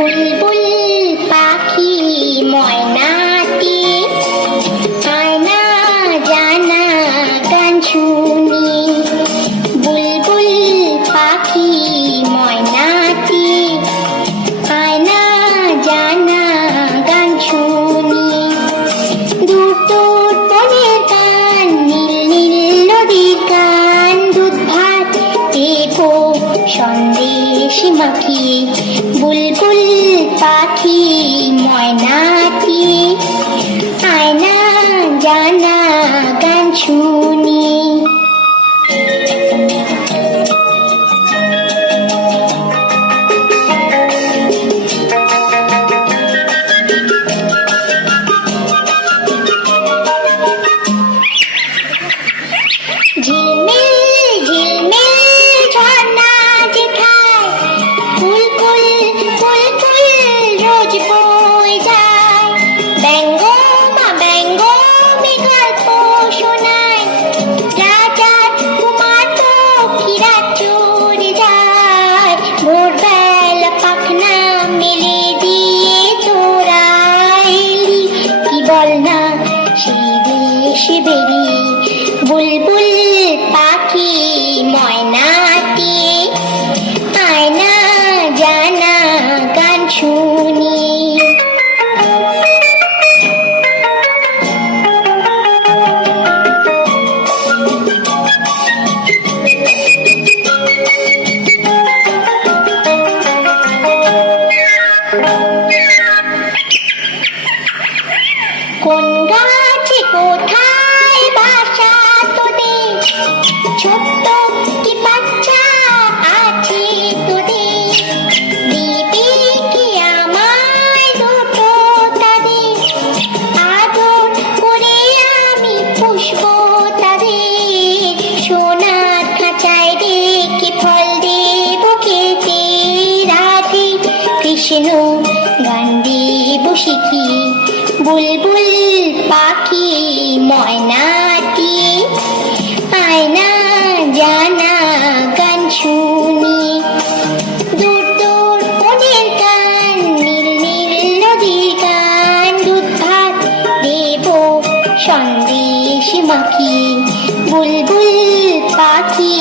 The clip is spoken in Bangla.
বুলবুল পাখি ময়নাটি আয়না জানা গান শুনি। বুলবুল পাখি ময়নাটি আয়না জানা গান শুনি। দূর দূর বনের গান, নীল নীল নদীর গান, দুধ ভাত দেবো সন্দেশ মাখিয়ে। বুলবুল পাখি ময়নাটি আয়না জানা গান শুনি। ঝিলমিল ঝিলমিল ঝর্ণা যেখায় ফুলফুল ফুলফুল রোজ বয়ে যায়। ব্যঙ্গ বা ব্যঙ্গ গল্প শোনায়, রাজার কুমার পক্ষীরা চড়ে যায়। ভোরবেলা পাখনা মেলে দিয়ে তোরা এলি, কি বল না সেই দেশে বেরিয়ে। বুলবুল পাখি ময়নাটি আয়না জানা গান শুনি। কোন গাছে কোথায় বাসা তোদের, ছোট্ট কি বাচ্চা আছে তোদের? দিবি কি আমায় দুটো তাদের, আদর করে আমি পুষবো তাদের। সোনার খাঁচায় রেখে ফল দেবো খেতে, রাধে কৃষ্ণ গান দেবো শিখিয়ে। বুলবুল পাখি ময়নাটি আয়না জানা গান শুনি। দূর দূর বনের গান, নীল নীল নদীর গান, দুধ ভাত দেবো সন্দেশ মাখিয়ে। বুলবুল পাখি